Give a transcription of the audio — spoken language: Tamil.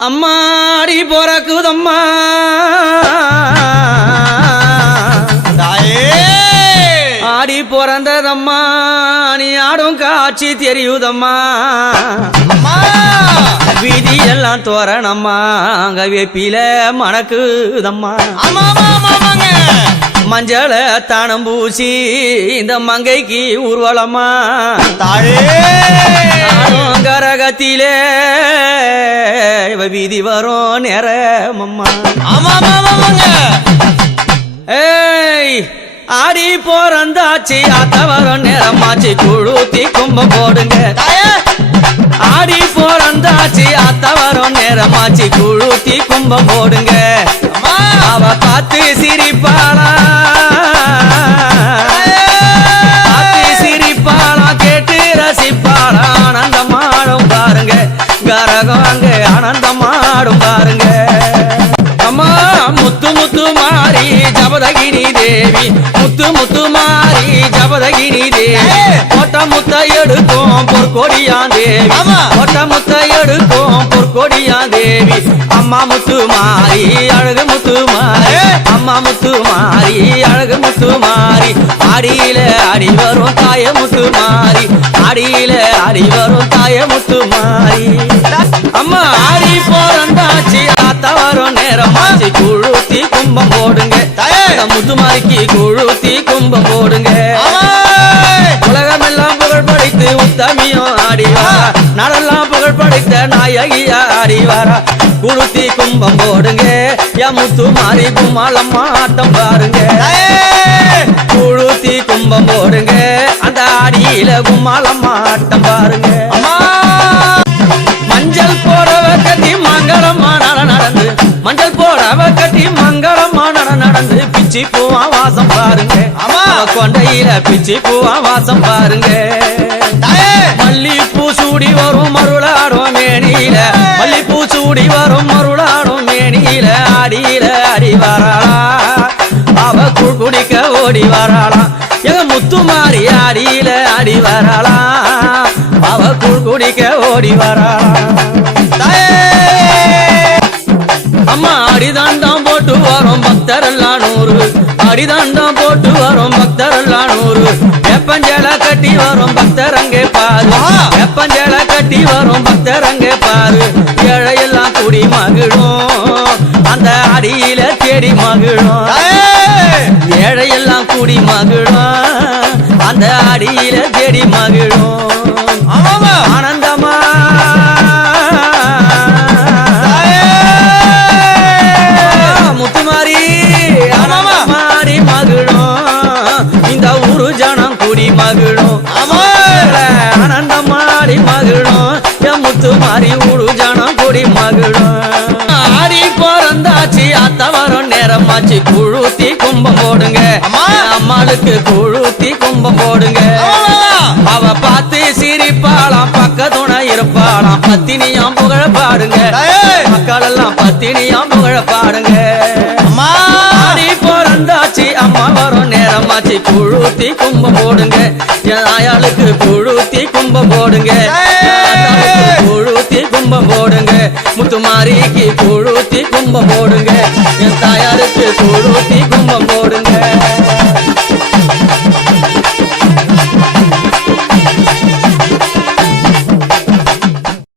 அம்மாடி பொறக்குதம்மா தாயே ஆடி பொறந்ததம்மா நீ ஆடும் காட்சி தெரியுதம்மா வீதி எல்லாம் தோரணம்மா அங்க வேப்பில மணக்குதம்மா மஞ்சள தானம் பூசி இந்த மங்கைக்கு ஊர்வலமா தாழே கரகத்திலே வீதி வரும் நேரமம்மா ஏய் ஆடி போறந்தாச்சு ஆத்த வரும் நேரமாச்சு குழுத்தி கும்பம் போடுங்க ஆடி போறந்தாச்சு ஆத்த வரும் நேரமாச்சு குழுத்தி கும்பம் போடுங்க அவ பார்த்து சிரிப்பாளா பார்த்து சிரிப்பாளா கேட்டு ரசிப்பாளா ஆனந்தமாடும் பாருங்க கரகம் அங்க ஆனந்தமாடும் பாருங்க அம்மா முத்து முத்து மாறி ஜபதகிரி தேவி முத்து முத்து மாறி ஜபதகிரி தேவி கோட்ட முத்த எடுக்கும் பொற்கொடியா தேவி கோட்ட முத்த எடுக்கும் பொற்கொடியா தேவி அம்மா முத்து மாறி அழகு முத்து மாறி அம்மா முத்து மாறி அழகு முத்து மாறி ஆடியில ஆடி வரும் தாய முத்து மாறி ஆடியில ஆடி வரும் தாய முத்து மாறி அம்மா ஆடி போறந்தாச்சு ஆத்த வரும் நேரமாச்சு குழுத்தி கும்பம் போடுங்க முத்துமாரிக்கு குழுத்தி கும்பம் போடுங்க உலகமெல்லாம் புகழ் படைத்து உத்தமியும் ஆடிவாரா நாளெல்லாம் புகழ் படைத்த நாயகியா ஆடிவாரா குழுத்தி கும்பம் போடுங்க என் முத்துமாரி கும்மாளம்மா ஆட்டம் பாருங்க குழுத்தி கும்பம் போடுங்க அந்த ஆடியில கும்மாளம்மா ஆட்டம் பாருங்க மஞ்சள் போடவ கட்டி மங்களமா நடந்து மஞ்சள் போடவ கட்டி மங்களமா நடந்து பிச்சி பூவா வாசம் பாருங்க கொண்டையில பிச்சி பூவா வாசம் பாருங்க மல்லிப்பூ சூடி வரும் மருளாடும் மேனியில மல்லிப்பூ சூடி வரும் மருளாடும் மேனியில ஆடியில அடி வராளா அவ கூழ் குடிக்க ஓடி வராளா எங்க முத்துமாரி ஆடியில அடி வராளா அவ கூழ் குடிக்க ஓடி வராளா அம்மா அடிதாண்டம் போட்டு வரும் பக்தரெல்லாம் 100 அடிதாண்டம் போட்டு வரும் பக்தரெல்லாம் 100 வெப்பஞ்சல கட்டி வரும் பக்தரங்கே பாரு வெப்பஞ்சல கட்டி வரும் பக்தரங்கே பாரு ஏழையெல்லாம் கூடி மகிழும் அந்த அடியில தேடி மகிழும் ஏழையெல்லாம் கூடி மகிழும் அந்த அடியில தேடி மகிழும் ஆனந்தமா முத்துமாரி மாறி மகிழும் இந்த ஊரு ஜனம் கூடி மகிழும் ஆனந்தமாடி மகிழும் என் முத்துமாரி ஊரு ஜனம் கூடி மகிழும் ஆடி பிறந்தாச்சு அத்த வரும் நேரமாச்சு குழுத்தி கும்பம் போடுங்க அம்மாளுக்கு குழுத்தி கும்பம் போடுங்க அவ பார்த்து சிரிப்பாளாம் பக்கத்துணை இருப்பாளாம் பத்தினியாம் புகழ பாடுங்க மக்கள் எல்லாம் பத்தினியாம் புகழ பாடுங்க ஆடி பிறந்தாச்சு அம்மா வரும் நேரமாச்சு குழுத்தி கும்பம் போடுங்க என் ஆயாளுக்கு குழுத்தி கும்பம் போடுங்க குழுத்தி கும்பம் போடுங்க முத்துமாரிக்கு குழுத்தி கும்பம் போடுங்க என் தாயாருக்கு குழுத்தி கும்பம் போடுங்க